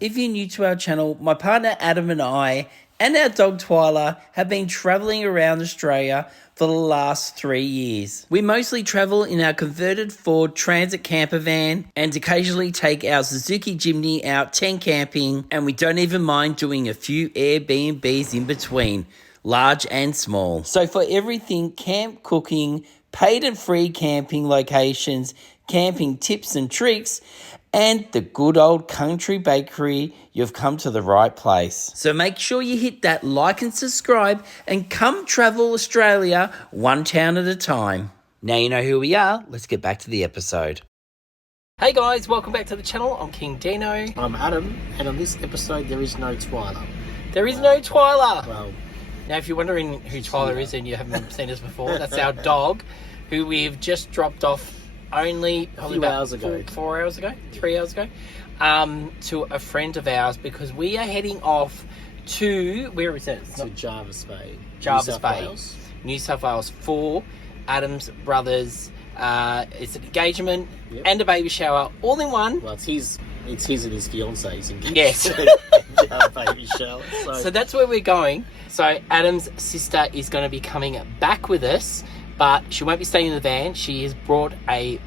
if you're new to our channel, my partner Adam and I and our dog Twyla have been travelling around Australia for the last 3 years. We mostly travel in our converted Ford Transit camper van and occasionally take our Suzuki Jimny out tent camping, and we don't even mind doing a few Airbnbs in between, large and small. So for everything camp cooking, paid and free camping locations, camping tips and tricks, and the good old country bakery, you've come to the right place. So make sure you hit that like and subscribe and come travel Australia one town at a time. Now you know who we are, let's get back to the episode. Hey guys, welcome back to the channel. I'm King Dino. I'm Adam, and on this episode there is no Twyla. There is no Twyla. Well, now if you're wondering who Twyla is and you haven't seen us before, that's our dog who we've just dropped off only probably about 4 hours ago, 3 hours ago, to a friend of ours because we are heading off to, where is it? To Jarvis Bay. Jarvis Bay, New South Wales for Adam's brother's, it's an engagement and a baby shower all in one. Well, it's his and his fiance's engagement. Yes. And baby shower. So that's where we're going. So Adam's sister is going to be coming back with us, but she won't be staying in the van. She has brought a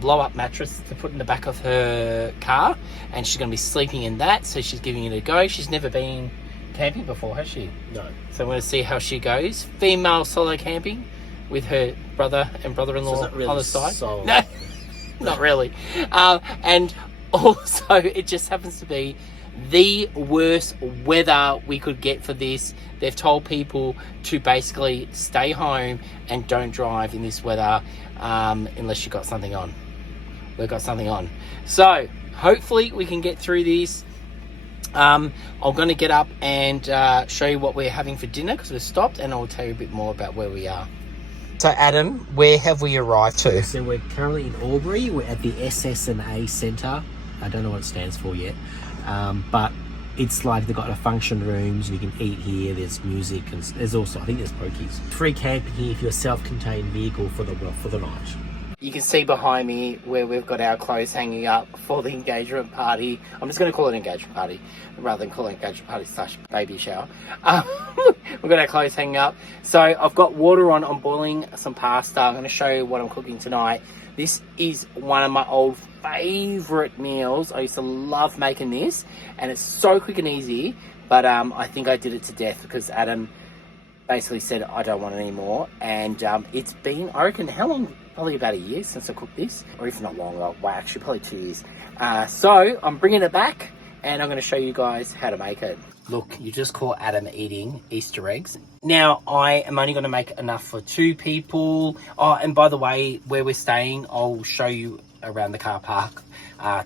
blow-up mattress to put in the back of her car, and she's going to be sleeping in that, so she's giving it a go. She's never been camping before, has she? No. So we're going to see how she goes. Female solo camping with her brother and brother-in-law really on the side. Solo. No, not really. And also, it just happens to be the worst weather we could get for this. They've told people to basically stay home and don't drive in this weather unless you've got something on. We've got something on. So hopefully we can get through this. I'm going to get up and show you what we're having for dinner because we've stopped, and I'll tell you a bit more about where we are. So Adam, where have we arrived to? So we're currently in Albury. We're at the SS&A Centre. I don't know what it stands for yet. But it's like they've got function rooms, you can eat here, there's music, and there's also, I think there's pokies. Free camping here if you're a self-contained vehicle for the night. You can see behind me where we've got our clothes hanging up for the engagement party. I'm just going to call it an engagement party rather than call it engagement party / baby shower. We've got our clothes hanging up. So I've got water on. I'm boiling some pasta. I'm going to show you what I'm cooking tonight. This is one of my old favourite meals. I used to love making this, and it's so quick and easy, but I think I did it to death because Adam basically said I don't want it anymore, and it's been, I reckon, how long? Probably about a year since I cooked this, or if not longer. Well, actually probably 2 years. So I'm bringing it back, and I'm going to show you guys how to make it. Look, you just caught Adam eating Easter eggs. Now, I am only going to make enough for 2 people. Oh, and by the way, where we're staying, I'll show you around the car park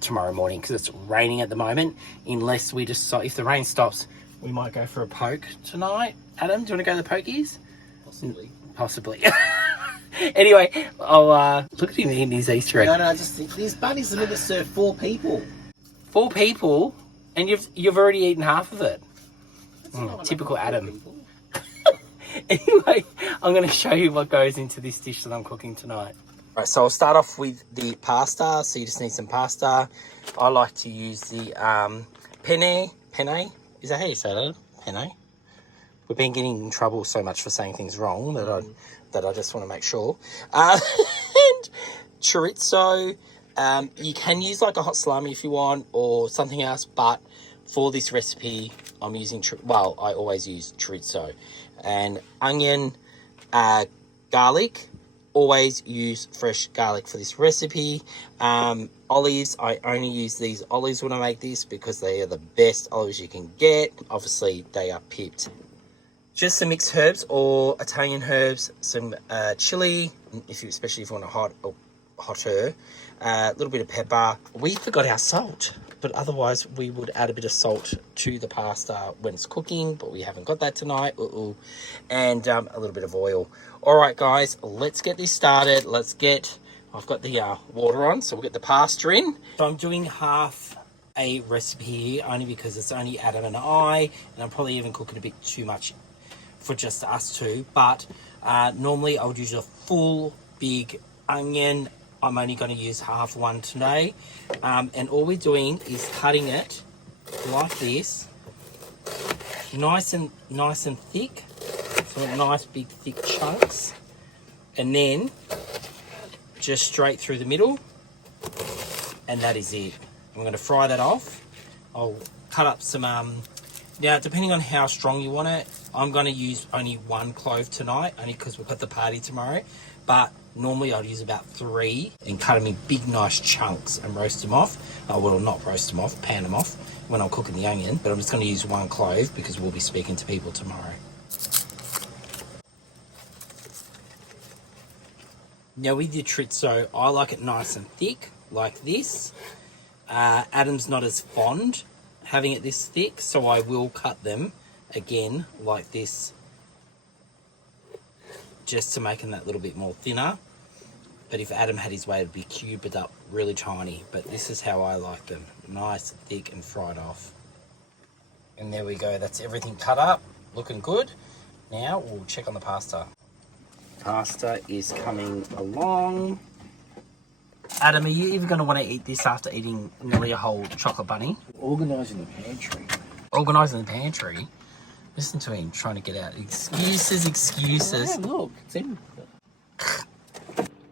tomorrow morning because it's raining at the moment. Unless we just, if the rain stops, we might go for a poke tonight. Adam, do you want to go to the pokies? Possibly. Anyway, I'll look at him eating his Easter egg. No, I just think these bunnies are meant to serve 4 people. 4 people? And you've already eaten half of it. Typical Adam. Anyway, I'm going to show you what goes into this dish that I'm cooking tonight. Right, so I'll start off with the pasta. So you just need some pasta. I like to use the penne. Penne? Is that how you say that? Penne? We've been getting in trouble so much for saying things wrong that I just want to make sure. And chorizo. You can use like a hot salami if you want or something else, but for this recipe, I'm using, I always use chorizo. And onion, garlic. Always use fresh garlic for this recipe. Olives, I only use these olives when I make this because they are the best olives you can get. Obviously, they are pipped. Just some mixed herbs or Italian herbs, some chili, especially if you want a hotter, a little bit of pepper. We forgot our salt, but otherwise we would add a bit of salt to the pasta when it's cooking, but we haven't got that tonight. And a little bit of oil. All right, guys, let's get this started. I've got the water on, so we'll get the pasta in. So I'm doing half a recipe here, only because it's only Adam and I, and I'm probably even cooking a bit too much for just us two, but normally I would use a full big onion. I'm only going to use half one today, and all we're doing is cutting it like this, nice and thick, so nice big thick chunks, and then just straight through the middle, and that is it. I'm going to fry that off. I'll cut up some, now depending on how strong you want it, I'm going to use only 1 clove tonight, only because we've got the party tomorrow, but normally I'd use about 3 and cut them in big nice chunks and roast them off. Oh, well, not roast them off, pan them off when I'm cooking the onion, but I'm just going to use 1 clove because we'll be speaking to people tomorrow. Now with your chorizo, I like it nice and thick, like this. Adam's not as fond having it this thick, so I will cut them again like this, just to make them that little bit more thinner. But if Adam had his way, it'd be cubed up really tiny, but this is how I like them, nice, thick and fried off. And there we go, that's everything cut up, looking good. Now we'll check on the pasta. Pasta is coming along. Adam, are you even going to want to eat this after eating nearly a whole chocolate bunny? Organising the pantry. Organising the pantry? Listen to him trying to get out. Excuses. Yeah, look, it's in.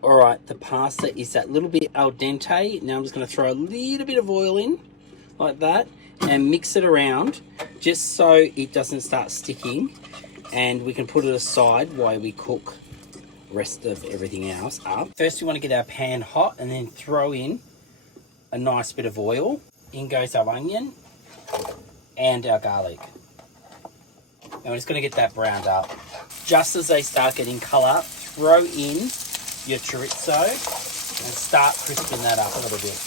Alright, the pasta is that little bit al dente. Now I'm just going to throw a little bit of oil in, like that, and mix it around, just so it doesn't start sticking. And we can put it aside while we cook rest of everything else up. First we want to get our pan hot and then throw in a nice bit of oil. In goes our onion and our garlic. And we're just going to get that browned up. Just as they start getting colour, throw in your chorizo and start crisping that up a little bit.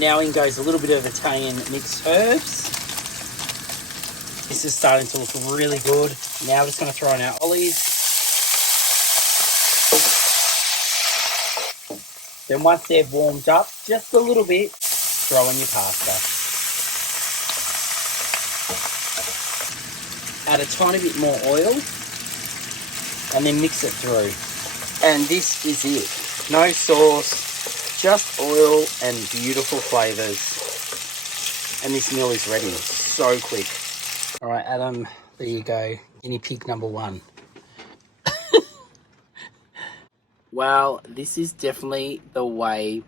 Now in goes a little bit of Italian mixed herbs. This is starting to look really good. Now we're just going to throw in our olives. Then once they've warmed up just a little bit, throw in your pasta. Add a tiny bit more oil and then mix it through. And this is it. No sauce, just oil and beautiful flavours. And this meal is ready. So quick. All right, Adam, there you go. Guinea pig number 1. Well, this is definitely the way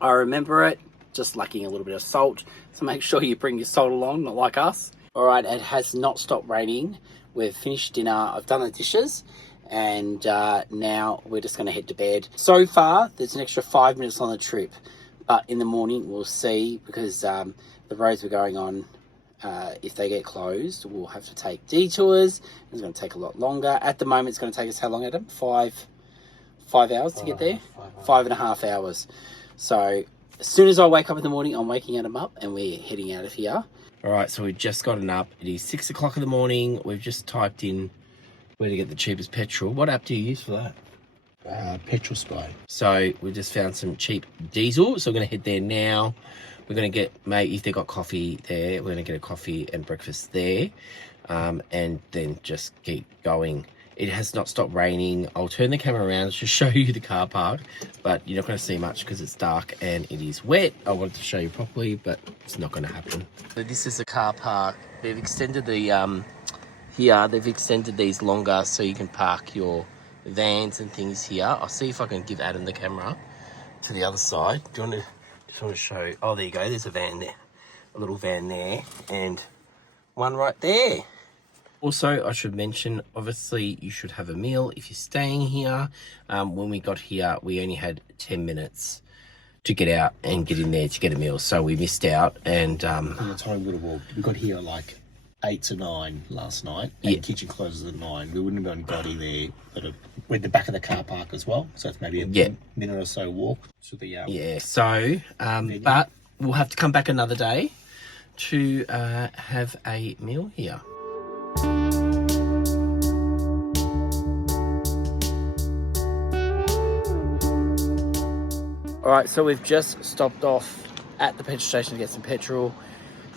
I remember it. Just lacking a little bit of salt. So make sure you bring your salt along, not like us. All right, it has not stopped raining. We've finished dinner. I've done the dishes. And now we're just going to head to bed. So far, there's an extra 5 minutes on the trip. But in the morning, we'll see, because the roads we're going on, if they get closed, we'll have to take detours. It's going to take a lot longer. At the moment, it's going to take us how long, Adam? 5 hours to get there? 5.5 hours. So as soon as I wake up in the morning, I'm waking Adam up and we're heading out of here. All right, so we've just gotten up. It is 6 o'clock in the morning. We've just typed in where to get the cheapest petrol. What app do you use for that? Petrol Spy. So we just found some cheap diesel. So we're going to head there now. We're going to get, mate, if they've got coffee there, we're going to get a coffee and breakfast there. And then just keep going. It has not stopped raining. I'll turn the camera around to show you the car park, but you're not going to see much because it's dark and it is wet. I wanted to show you properly, but it's not going to happen. So this is the car park. They've extended the, they've extended these longer so you can park your vans and things here. I'll see if I can give Adam the camera to the other side. Do you want to, just want to show, oh, there you go. There's a van there, a little van there, and one right there. Also, I should mention, obviously, you should have a meal if you're staying here. When we got here, we only had 10 minutes to get out and get in there to get a meal, so we missed out. And a tiny little walk. We got here like 8 to 9 last night, and the kitchen closes at 9. We wouldn't have got in there, but we're at the back of the car park as well, so it's maybe a minute or so walk to the so but we'll have to come back another day to have a meal here. Alright, so we've just stopped off at the petrol station to get some petrol.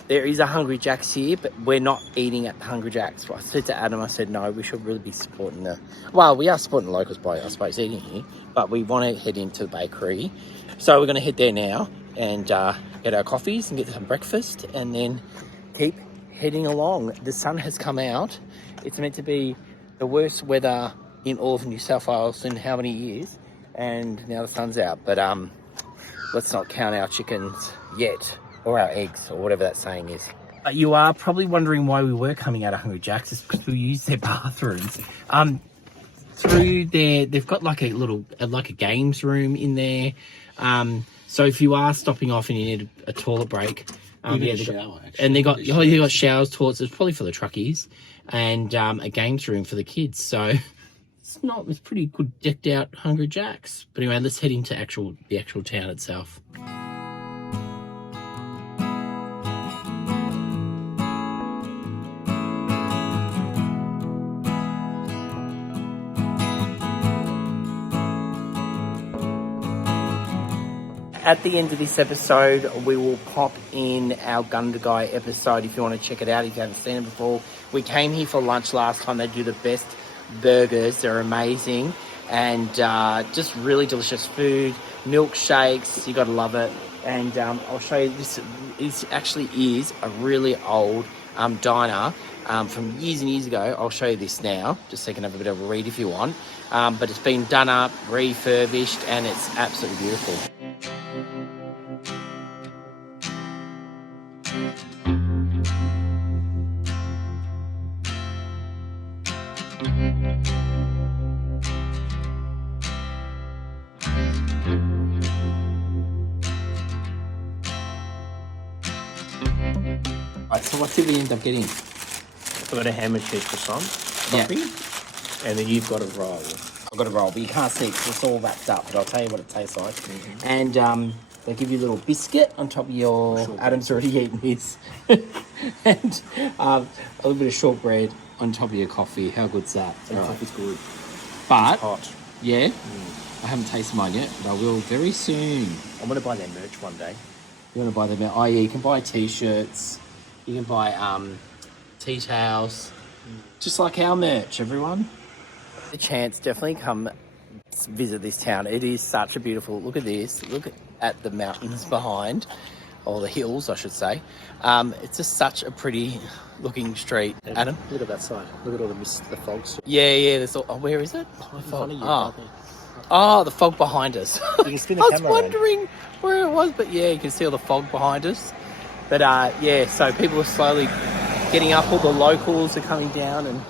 There is a Hungry Jack's here, but we're not eating at the Hungry Jack's. I said to Adam, I said, no, we should really be supporting we are supporting the locals by, I suppose, eating here, but we want to head into the bakery. So we're going to head there now, and get our coffees and get some breakfast, and then keep heading along. The sun has come out. It's meant to be the worst weather in all of New South Wales in how many years, and now the sun's out. But let's not count our chickens yet, or our eggs, or whatever that saying is. You are probably wondering why we were coming out of Hungry Jack's. It's because we used their bathrooms. Through there, they've got like a little, like a games room in there. So if you are stopping off and you need a toilet break, they got showers, toilets. It's probably for the truckies, and a games room for the kids. So it's pretty good decked out Hungry Jack's. But anyway, let's head into the actual town itself. At the end of this episode, we will pop in our Gundagai episode if you want to check it out, if you haven't seen it before. We came here for lunch last time. They do the best burgers. They're amazing. And just really delicious food. Milkshakes. You got to love it. And I'll show you this. It actually is a really old diner from years and years ago. I'll show you this now, just so you can have a bit of a read if you want. But it's been done up, refurbished, and it's absolutely beautiful. Right, so what did we end up getting? I've got a ham and cheese croissant, coffee, and then you've got a roll. I've got a roll, but you can't see because it's all wrapped up, but I'll tell you what it tastes like. Mm-hmm. And they give you a little biscuit on top of your... Adam's already eaten his. And a little bit of shortbread on top of your coffee. How good's that? The coffee's good. But... It's hot. Yeah? I haven't tasted mine yet, but I will very soon. I'm going to buy their merch one day. You want to buy them out? Oh, yeah, you can buy T-shirts. You can buy tea towels. Just like our merch, everyone. The chance, definitely come visit this town. It is such a beautiful... Look at this. Look at the mountains behind. Or the hills, I should say. It's just such a pretty looking street. And Adam? Look at that side. Look at all the fog. Yeah. There's all, where is it? In front of you. Oh, the fog behind us. You can spin the I was camera wondering where it was, but yeah, you can see all the fog behind us. But yeah, so people are slowly getting up. All the locals are coming down and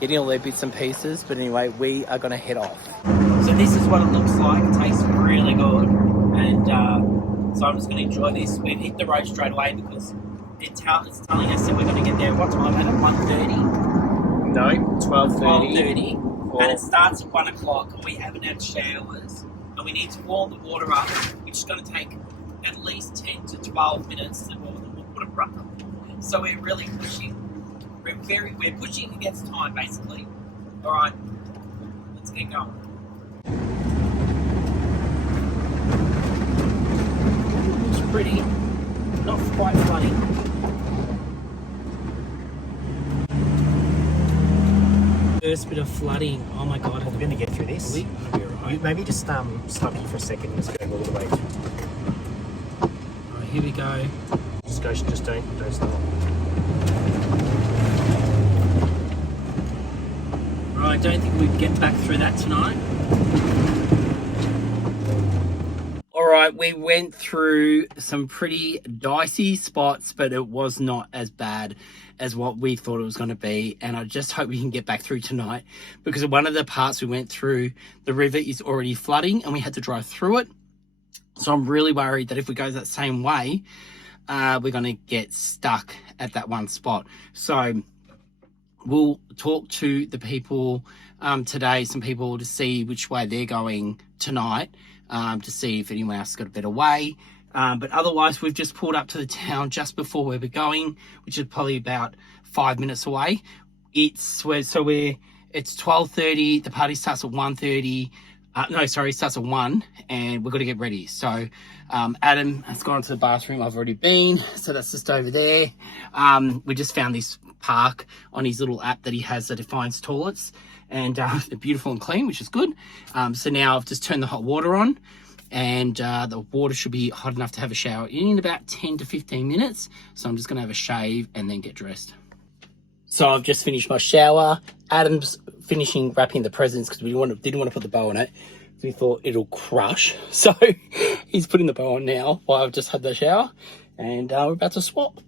getting all their bits and pieces. But anyway, we are going to head off. So this is what it looks like. It tastes really good. And so I'm just going to enjoy this. We've hit the road straight away because it's telling us that we're going to get there. What time, Adam? 1:30? No, 12:30. 12:30. And it starts at 1 o'clock and we haven't had showers. And we need to warm the water up, which is going to take at least 10 to 12 minutes to warm the water up. So we're really pushing. We're pushing against time, basically. All right, let's get going. It's pretty, not quite funny. First bit of flooding. Oh my god, We're going to get through this. Are we gonna be alright? Maybe just stop here for a second and just go all the way. Alright, here we go. Just don't stop. Right, I don't think we'd get back through that tonight. Alright, we went through some pretty dicey spots, but it was not as bad as what we thought it was going to be, and I just hope we can get back through tonight, because one of the parts we went through, the river is already flooding and we had to drive through it. So I'm really worried that if we go that same way, we're going to get stuck at that one spot. So we'll talk to the people today, some people, to see which way they're going tonight, to see if anyone else got a better way. But otherwise, we've just pulled up to the town just before where we're going, which is probably about 5 minutes away. It's 12:30. The party starts at 1:30. It starts at 1, and we've got to get ready. So Adam has gone to the bathroom. I've already been, so that's just over there. We just found this park on his little app that he has that finds toilets, and they're beautiful and clean, which is good. So now I've just turned the hot water on, and the water should be hot enough to have a shower in about 10 to 15 minutes. So I'm just gonna have a shave and then get dressed. So I've just finished my shower. Adam's finishing wrapping the presents because we didn't want to put the bow on it. We thought it'll crush. So he's putting the bow on now while I've just had the shower, and we're about to swap.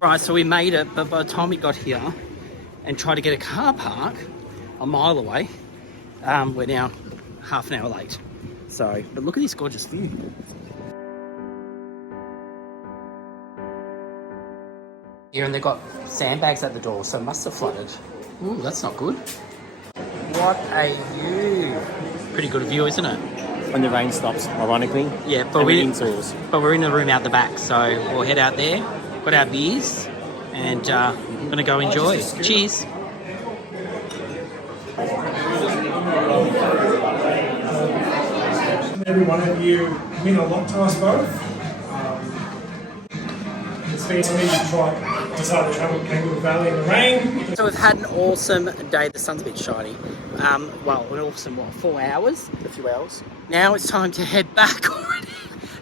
Right, so we made it, but by the time we got here and tried to get a car park a mile away, we're now half an hour late. So, but look at this gorgeous view. Here, and they've got sandbags at the door, so it must have flooded. Ooh, that's not good. What a view. Pretty good view, isn't it? When the rain stops, ironically. Yeah, but we're in the room out the back, so we'll head out there, got our beers, and we're gonna go enjoy. Cheers. Every one of you win a lot to us both. It's been for me to decide to travel Kangaroo Valley in the rain. So we've had an awesome day. The sun's a bit shiny. Well, an awesome, 4 hours? A few hours. Now it's time to head back already.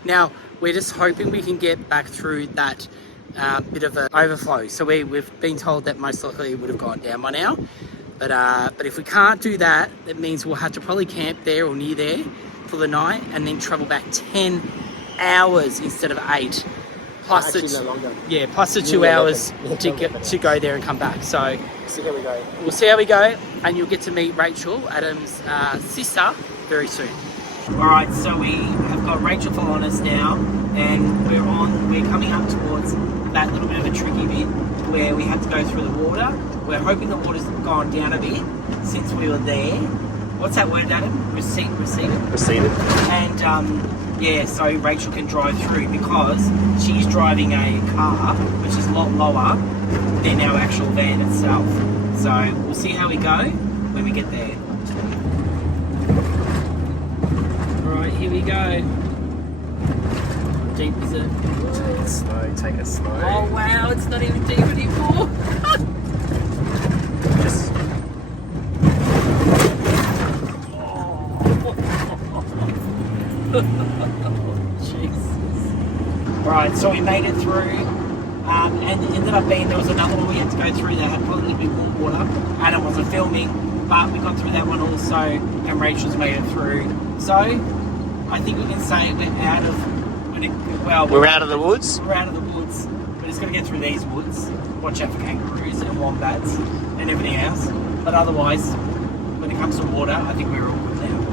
Now, we're just hoping we can get back through that bit of an overflow. So we've been told that most likely it would have gone down by now. But if we can't do that, that means we'll have to probably camp there or near there for the night and then travel back 10 hours instead of 8. Plus plus the 2 hours to go there and come back. So we'll see how we go, and you'll get to meet Rachel, Adam's sister, very soon. All right, so we have got Rachel following us now, and we're coming up towards that little bit of a tricky bit where we have to go through the water. We're hoping the water's gone down a bit since we were there. What's that word, Adam? Receded. And yeah, so Rachel can drive through because she's driving a car which is a lot lower than our actual van itself. So we'll see how we go when we get there. Alright, here we go. How deep is it? Take it slow. Oh wow, it's not even deep anymore. Just Jesus. Right, so we made it through, and it ended up being there was another one we had to go through that had a little bit more water. Adam wasn't filming, but we got through that one also, and Rachel's made it through. So I think we can say we're out of we're out of the woods. We're out of the woods. We're just gonna get through these woods. Watch out for kangaroos and wombats and everything else. But otherwise, when it comes to water, I think we're all good now.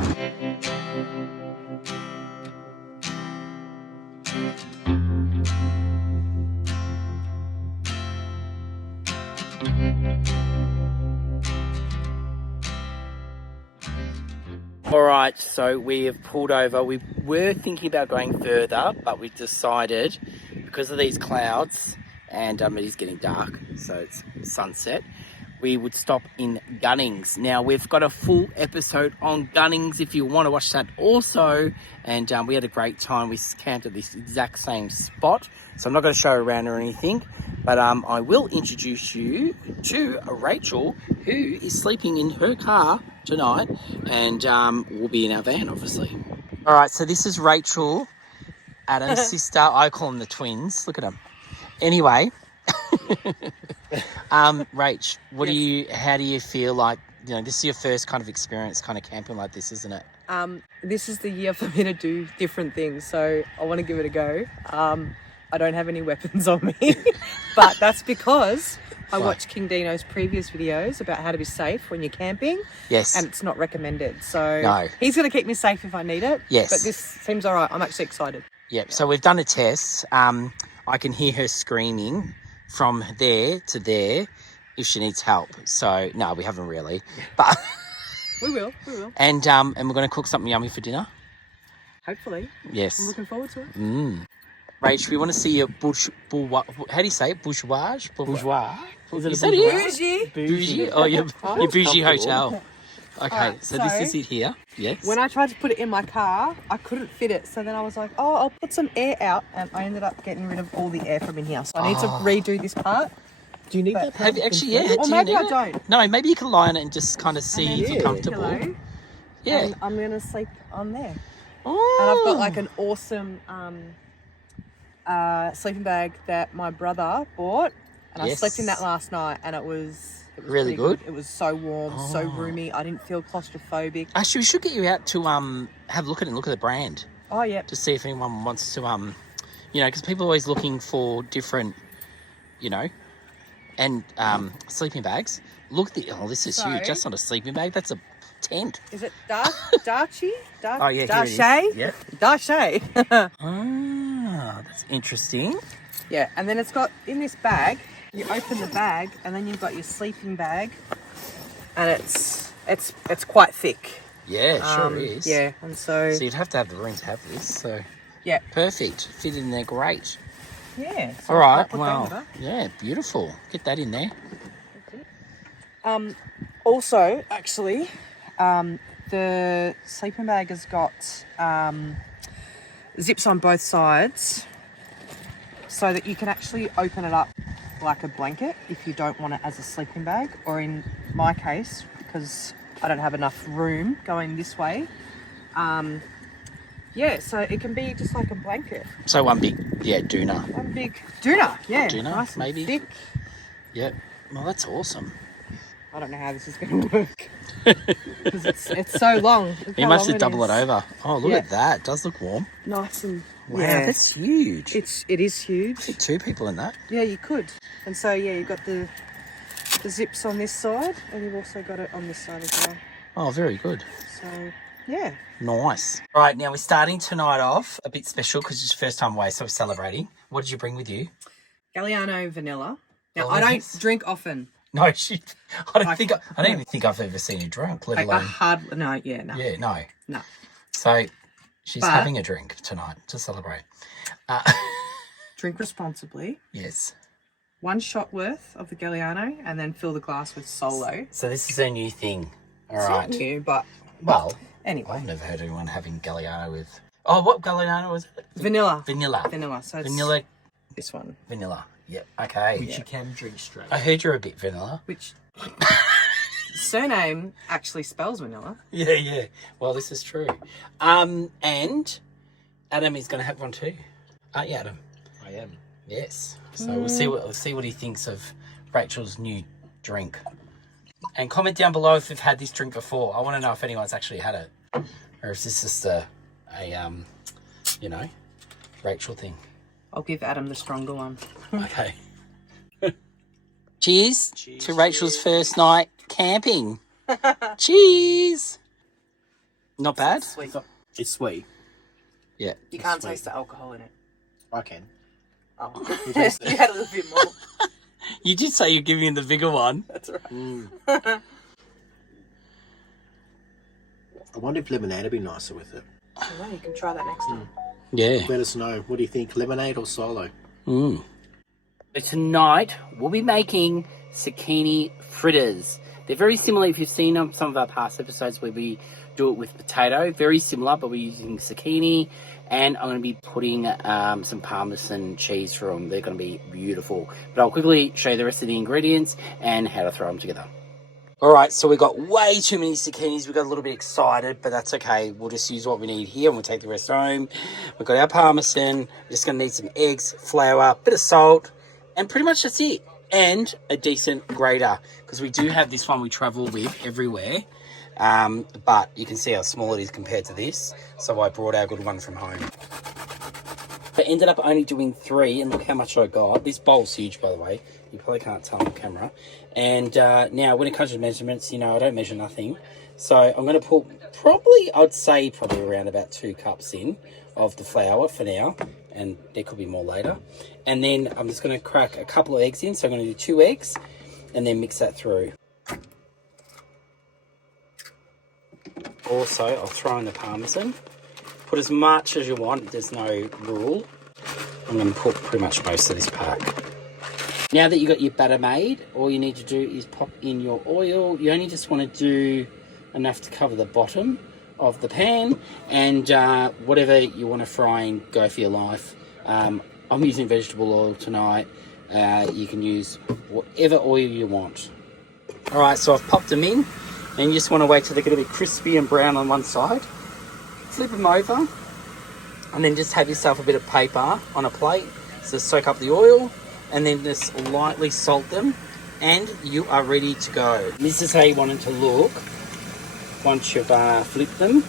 Alright, so we have pulled over. We were thinking about going further, but we decided, because of these clouds, and it is getting dark, so it's sunset, we would stop in Gunnings. Now, we've got a full episode on Gunnings if you want to watch that also, and we had a great time. We camped at this exact same spot, so I'm not going to show around or anything, but I will introduce you to Rachel, who is sleeping in her car tonight, and we'll be in our van, obviously. All right, so this is Rachel, Adam's sister. I call them the twins. Look at them. Anyway, Rach, how do you feel like, this is your first kind of experience kind of camping like this, isn't it? This is the year for me to do different things, so I want to give it a go. I don't have any weapons on me, but that's because I watched King Dino's previous videos about how to be safe when you're camping. Yes. And it's not recommended. So no. He's going to keep me safe if I need it. Yes. But this seems all right. I'm actually excited. Yep. So we've done a test. I can hear her screaming from there to there if she needs help. So, no, we haven't really. But We will. And we're going to cook something yummy for dinner. Hopefully. Yes. I'm looking forward to it. Rach, we want to see your how do you say it? Bourgeois? Is it Is a that bourgeois? it? Bougie? Oh, your bougie hotel. Okay, Alright, so this is it here. Yes. When I tried to put it in my car, I couldn't fit it. So then I was like, I'll put some air out. And I ended up getting rid of all the air from in here. So I need to redo this part. Do you need that? Have you actually? Yeah. Or do you maybe need I it? don't. No, maybe you can lie on it and just kind of see if you're comfortable. Pillow, Yeah. and I'm going to sleep on there. Oh. And I've got like an awesome sleeping bag that my brother bought, and I slept in that last night, and it was really good. It was so warm, so roomy. I didn't feel claustrophobic. Actually, we should get you out to have a look at it and look at the brand. Oh yeah. To see if anyone wants to you know, because people are always looking for different, you know, and sleeping bags. Look at the this is huge. That's not a sleeping bag. That's a tent. Is it Darche? Oh yeah, Darche. Yep. Darche. Ah, that's interesting. Yeah, and then it's got in this bag. You open the bag, and then you've got your sleeping bag, and it's quite thick. Yeah, sure is. Yeah, and so you'd have to have the room to have this. So yeah, perfect. Fit in there, great. Yeah. So all right. Well, yeah, beautiful. Get that in there. Also, actually, the sleeping bag has got zips on both sides, so that you can actually open it up like a blanket if you don't want it as a sleeping bag, or in my case, because I don't have enough room going this way. Yeah, so it can be just like a blanket. So one big, doona. One big doona, yeah. Doona, nice maybe. And thick. Yep. Well, that's awesome. I don't know how this is going to work because it's so long. You must have double it over. Oh, look at that. It does look warm. Nice and wow, that's huge. It is huge. Fit two people in that. Yeah, you could. And so yeah, you've got the zips on this side, and you've also got it on this side as well. Oh, very good. So yeah. Nice. All right, now we're starting tonight off a bit special because it's your first time away, so we're celebrating. What did you bring with you? Galliano vanilla. Now I don't drink often. No, I don't even think I've ever seen you drunk, let alone. No. No. So she's having a drink tonight to celebrate. Drink responsibly. Yes. 1 shot worth of the Galliano, and then fill the glass with Solo. So this is a new thing. All it's right. Not new, but anyway, I've never heard anyone having Galliano with. Oh, what Galliano was it? Vanilla. So So vanilla. This one. Vanilla. Yep. Okay. Which you can drink straight. I heard you're a bit vanilla. Which surname actually spells vanilla. Yeah. Well, this is true. And Adam is going to have one too. Aren't you, Adam? I am. Yes. So we'll see what he thinks of Rachel's new drink. And comment down below if you've had this drink before. I want to know if anyone's actually had it, or if this is just a Rachel thing. I'll give Adam the stronger one. Okay. Cheers to Rachel's first night camping. Cheers. Not bad. Sweet. It's sweet. Yeah. You can't taste the alcohol in it. I can. Oh, you had a little bit more. You did say you're giving him the bigger one. That's right. I wonder if lemonade would be nicer with it. Well, you can try that next time. Yeah. Let us know. What do you think? Lemonade or Solo? So tonight we'll be making zucchini fritters. They're very similar. If you've seen some of our past episodes where we do it with potato, very similar, but we're using zucchini, and I'm going to be putting some Parmesan cheese through them. They're going to be beautiful. But I'll quickly show you the rest of the ingredients and how to throw them together. All right, so we've got way too many zucchinis. We got a little bit excited, but that's okay. We'll just use what we need here, and we'll take the rest home. We've got our Parmesan. We're just going to need some eggs, flour, bit of salt, and pretty much that's it. And a decent grater, because we do have this one we travel with everywhere. But you can see how small it is compared to this. So I brought our good one from home. I ended up only doing 3, and look how much I got. This bowl's huge, by the way. You probably can't tell on camera. And now, when it comes to measurements, I don't measure nothing. So I'm going to put I'd say around about 2 cups in of the flour for now. And there could be more later. And then I'm just going to crack a couple of eggs in. So I'm going to do 2 eggs and then mix that through. Also, I'll throw in the Parmesan. Put as much as you want. There's no rule. I'm going to put pretty much most of this pack. Now that you've got your batter made, all you need to do is pop in your oil. You only just want to do enough to cover the bottom of the pan, and whatever you want to fry in, go for your life. I'm using vegetable oil tonight. You can use whatever oil you want. Alright, so I've popped them in, and you just want to wait till they get a bit crispy and brown on one side. flip them over, and then just have yourself a bit of paper on a plate to soak up the oil, and then just lightly salt them, and you are ready to go. This is how you want it to look once you've flipped them.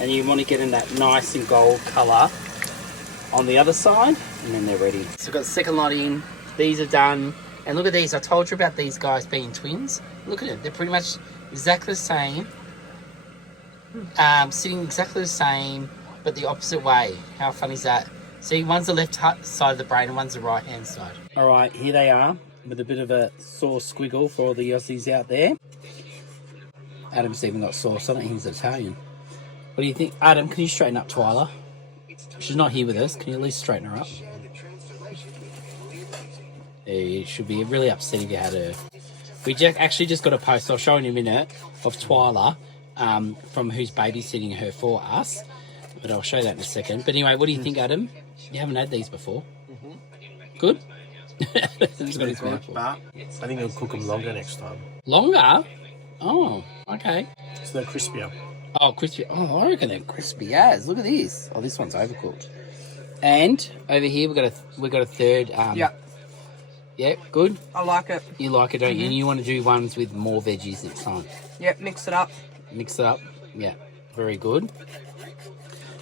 And you want to get in that nice and gold colour on the other side, and then they're ready. So I've got the second lot in, these are done, and look at these. I told you about these guys being twins. Look at it, they're pretty much exactly the same, sitting exactly the same, but the opposite way. How fun is that? See, one's the left side of the brain and one's the right hand side. All right, here they are with a bit of a sore squiggle for all the Aussies out there. Adam's even got sauce on it, he's Italian. What do you think? Adam, can you straighten up Twyla? She's not here with us. Can you at least straighten her up? It should be really upset if you had her. We actually just got a post, I'll show in a minute, of Twyla, from who's babysitting her for us. But I'll show that in a second. But anyway, what do you think, Adam? You haven't had these before. Good? He's got his mouth full. But I think they'll cook them longer next time. Longer? Oh, okay. So they're crispier. Oh, crispy. Oh, I reckon they're crispy as. Look at this. Oh, this one's overcooked. And over here we've got a third. Yeah. Yeah, good. I like it. You like it, don't you? And you want to do ones with more veggies next time. Yep, mix it up. Mix it up. Yeah, very good.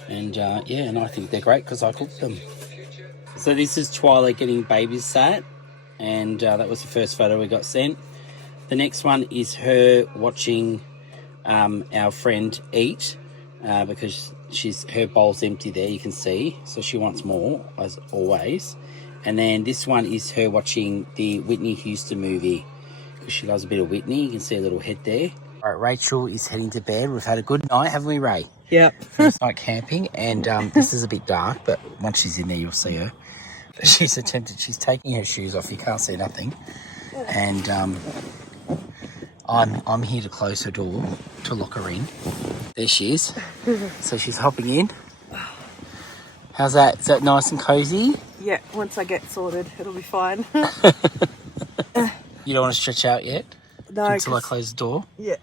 And yeah, and I think they're great because I cooked them. So this is Twyla getting babies sat, and that was the first photo we got sent. The next one is her watching our friend eat because her bowl's empty there, you can see, so she wants more as always. And then this one is her watching the Whitney Houston movie because she loves a bit of Whitney. You can see a little head there. All right, Rachel is heading to bed. We've had a good night, haven't we, Ray? Yep. First night camping, and this is a bit dark, but once she's in there you'll see her. She's taking her shoes off, you can't see nothing. And I'm here to close her door to lock her in. There she is. So she's hopping in. How's that? Is that nice and cozy? Yeah, once I get sorted, it'll be fine. You don't want to stretch out yet? No. Until I close the door? Yeah.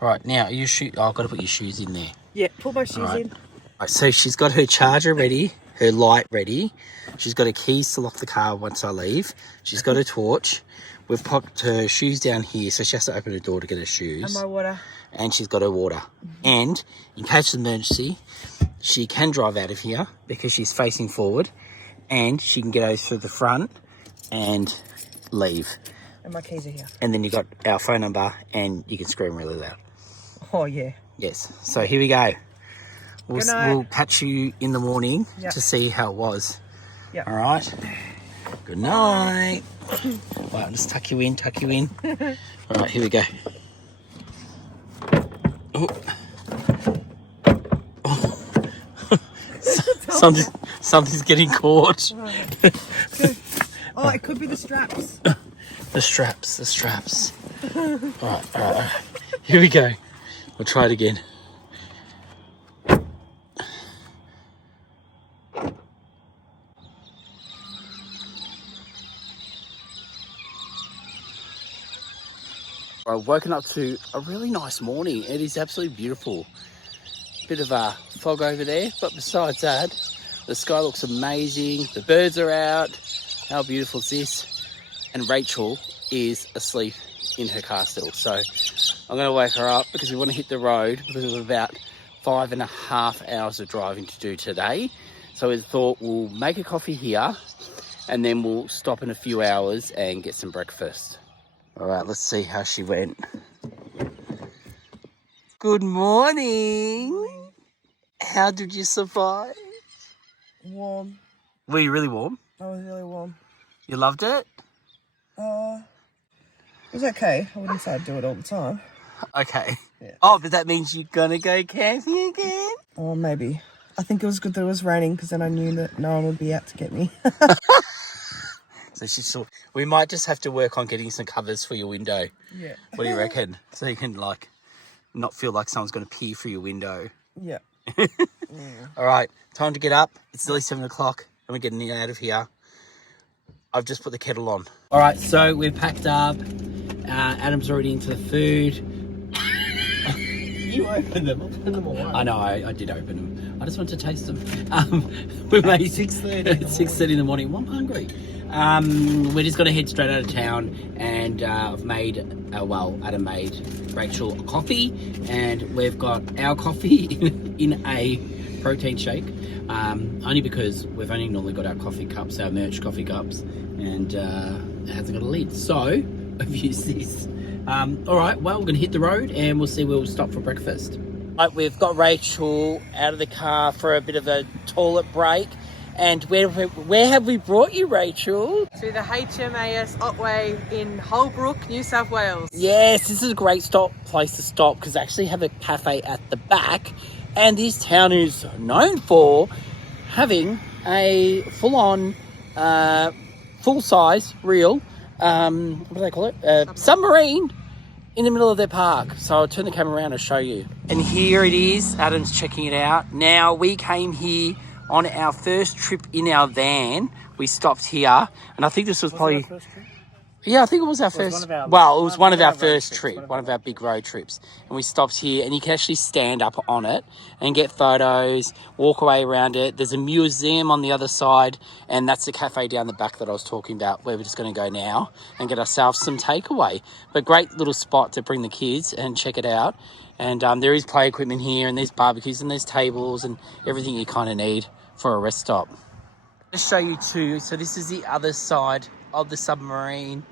All right, now, I've got to put your shoes in there. Yeah, put my shoes in. All right, so she's got her charger ready, her light ready. She's got her keys to lock the car once I leave. She's got a torch. We've popped her shoes down here, so she has to open her door to get her shoes. And my water. And she's got her water. And in case of emergency, she can drive out of here because she's facing forward, and she can get over through the front and leave. And my keys are here. And then you got our phone number, and you can scream really loud. Oh, yeah. Yes. So here we go. Good night. We'll catch you in the morning Yep. to see how it was. Yep. All right. Good night. Right, let's tuck you in. All right, here we go. Oh. Something's getting caught. Oh, it could be the straps. The straps. All right. Here we go. We'll try it again. I've woken up to a really nice morning. It is absolutely beautiful. Bit of a fog over there, but besides that, the sky looks amazing. The birds are out. How beautiful is this? And Rachel is asleep in her car still. So I'm going to wake her up because we want to hit the road because we've about 5.5 hours of driving to do today. So we thought we'll make a coffee here and then we'll stop in a few hours and get some breakfast. All right, let's see how she went. Good morning. How did you survive? Warm. Were you really warm? I was really warm. You loved it? It was okay. I wouldn't say I'd do it all the time. Okay. Yeah. Oh, but that means you're going to go camping again? Or maybe. I think it was good that it was raining because then I knew that no one would be out to get me. So we might just have to work on getting some covers for your window. Yeah. What do you reckon? So you can not feel like someone's going to peer through your window. Yeah. All right, time to get up. It's nearly 7 o'clock and we're getting out of here. I've just put the kettle on. All right, so we've packed up. Adam's already into the food. You opened them. Open them away. I know, I did open them. I just wanted to taste them. We made 6:30 in the morning. Well, I'm hungry. We're just going to head straight out of town, and I've made, Adam made Rachel a coffee, and we've got our coffee in a protein shake, only because we've only normally got our coffee cups, our merch coffee cups, and it hasn't got a lid, so I've used this. All right, well, we're going to hit the road, and we'll see where we'll stop for breakfast. Right, we've got Rachel out of the car for a bit of a toilet break. And where have we brought you, Rachel? To the HMAS Otway in Holbrook, New South Wales. Yes, this is a great place to stop because they actually have a cafe at the back. And this town is known for having a full-on, full-size, real, what do they call it? Submarine in the middle of their park. So I'll turn the camera around and show you. And here it is. Adam's checking it out. Now, we came here on our first trip in our van. We stopped here, and I think this was probably... Yeah, I think it was our first... Well, it was one of our first trip, one of our big road trips. And we stopped here, and you can actually stand up on it and get photos, walk away around it. There's a museum on the other side, and that's the cafe down the back that I was talking about, where we're just going to go now and get ourselves some takeaway. But great little spot to bring the kids and check it out. And there is play equipment here, and there's barbecues, and there's tables, and everything you kind of need for a rest stop. I'll show you too. So this is the other side of the submarine.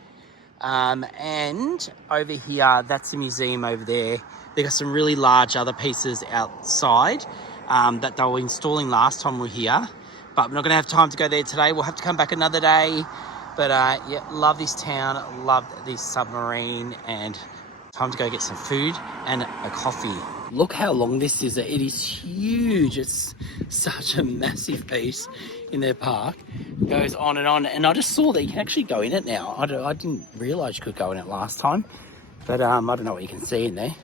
And over here, that's the museum over there. They got some really large other pieces outside that they were installing last time we were here. But we're not going to have time to go there today. We'll have to come back another day. But yeah, love this town, love this submarine, and time to go get some food and a coffee. Look how long this is. It is huge. It's such a massive piece in their park. It goes on, and I just saw that you can actually go in it now. I didn't realise you could go in it last time, but I don't know what you can see in there.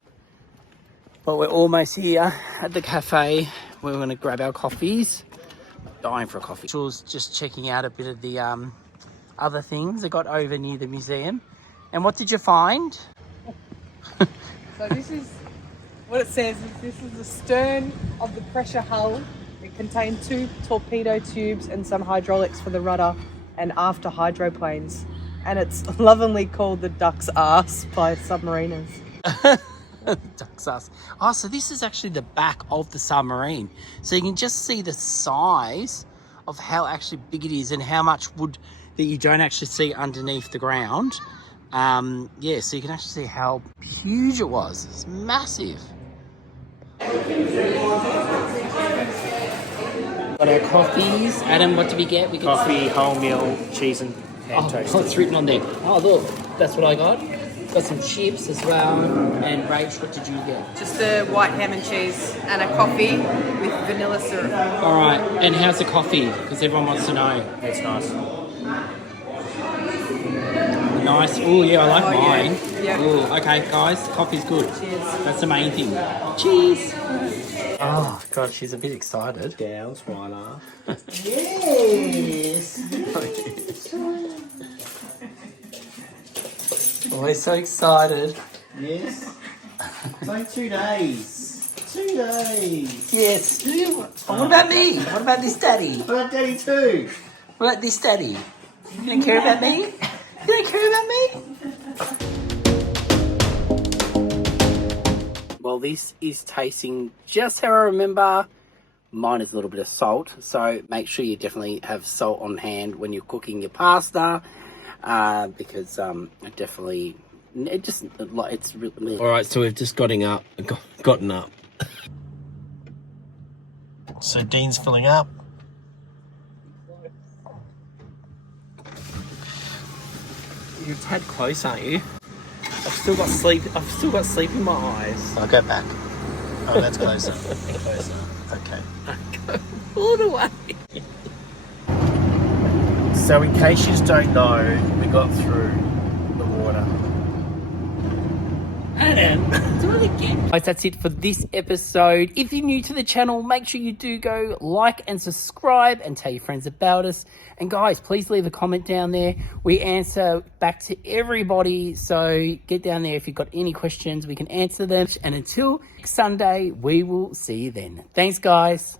But we're almost here at the cafe. We're going to grab our coffees. Dying for a coffee. I was just checking out a bit of the other things I got over near the museum. And what did you find? So this is what it says. This is the stern of the pressure hull. It contained 2 torpedo tubes and some hydraulics for the rudder and after hydroplanes. And it's lovingly called the Duck's Arse by submariners. Duck's Arse. Oh, so this is actually the back of the submarine. So you can just see the size of how actually big it is and how much wood that you don't actually see underneath the ground. Yeah, so you can actually see how huge it was. It's massive. Got our coffees. Adam, what did we get? We got Coffee, wholemeal, cheese and ham toast. Oh, it's written on there. Oh, look, that's what I got. Got some chips as well. And Rach, what did you get? Just the white ham and cheese and a coffee with vanilla syrup. All right, and how's the coffee? Because everyone wants to know. It's nice. Nice. Oh, yeah, I like Oh, yeah. mine. Yeah. Oh, okay, guys, coffee's good. Cheers. That's the main thing. Cheers. Oh, God, she's a bit excited. Down, Twyla. Yes. Oh, we're so excited. Yes. It's like 2 days. 2 days. Yes. Oh, what about me? What about this daddy? What about Daddy too? What about this daddy? You don't care about me? You don't care about me? Well, this is tasting just how I remember. Mine is a little bit of salt, so make sure you definitely have salt on hand when you're cooking your pasta, because it's really... All right, so we've just gotten up. So Dean's filling up. You're a tad close, aren't you? I've still got sleep in my eyes. I'll go back. Oh, that's closer. Closer. Okay. All the way. So in case you don't know, we got through the water. Adam, do it again. Guys, that's it for this episode. If you're new to the channel, make sure you do go like and subscribe and tell your friends about us. And guys, please leave a comment down there. We answer back to everybody. So get down there if you've got any questions. We can answer them. And until next Sunday, we will see you then. Thanks, guys.